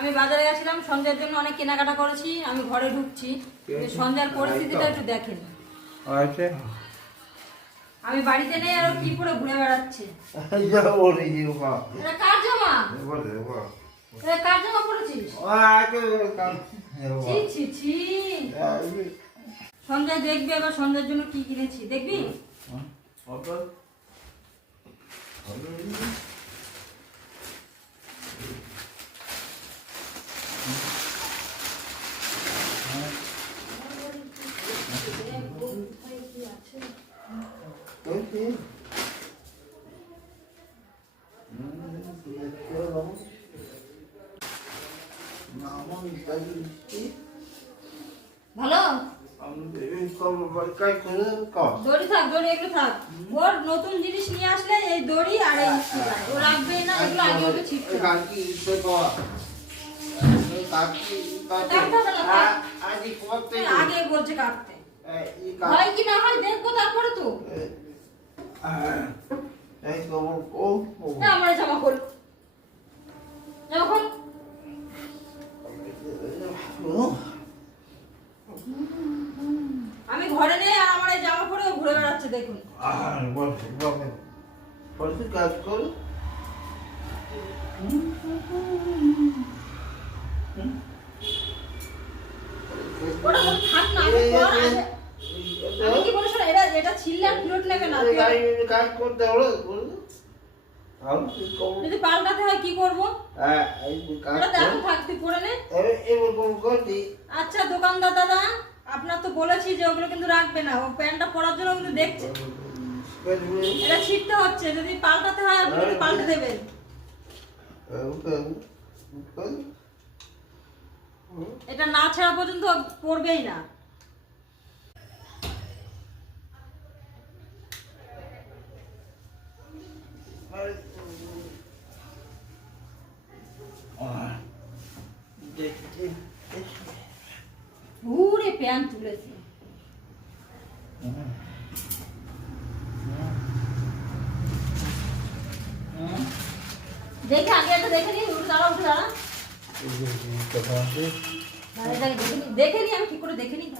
আমি বাজারে গেছিলাম, সন্ধ্যার জন্য অনেক কেনাকাটা করেছি। আমি ঘরে ঢুকছি, সন্ধ্যার পরিস্থিতিটা একটু দেখেন। আচ্ছা আমি বাড়িতে নেই আর কি করে ঘুরে বেড়াচ্ছে। যা বলি বাবা এটা কার জামা? বলে বাবা এটা কার জামা পরেছিস? আকে কাম ছি ছি ছি। সন্ধ্যায় দেখবি এবার সন্ধ্যার জন্য কি কিনেছি, দেখবি? ওটা ভালো কাই করে কর দড়ি থাক, দড়ি এগুলো থাক। ওর নতুন জিনিস নিয়ে আসলে এই দড়ি আর এই সেলাই ও রাখবে না, এগুলো আগে ওকে ছিটতে হবে। কাকি সে কর কাকি কাটতে হবে না, কাট। আজি করতে আগে বলছে কাটতে। এই হয় কি না হয় দেখবো তারপরে তো। এই খবর ও না আমার জামা খোল, জামা খোল। আমি ঘরে নেই আর আমার এই জামা পরে ও ঘুরে বেড়াচ্ছে দেখুন। বলছি কাজ কর ওটা বলে থাক না, আমি পর আগে- আমি কি বলি শোনো, এটা ছিললে আর ফেরত নেবে না। কাজ করতে হলো যদি পাল্টাতে হয় কি করবো? এটা দেখো থাক, তুই পরে নে। আচ্ছা দোকানদার দাদা, আপনার তো বলেছি যে ওগুলো কিন্তু রাখবে না, ও প্যান্টটা পরার জন্য কিন্তু দেখছে। এটা ছিটতে হচ্ছে, যদি পাল্টাতে হয় আপনি কিন্তু পাল্টে দেবেন। এটা না ছাড়া পর্যন্ত পড়বেই না। ঘুরে প্যান্ট তুলেছে। দেখে আগে একটা দেখে নি, উঠে দাঁড়া, উঠে দাঁড়া। দেখে নি, আমি ঠিক করে দেখে নি।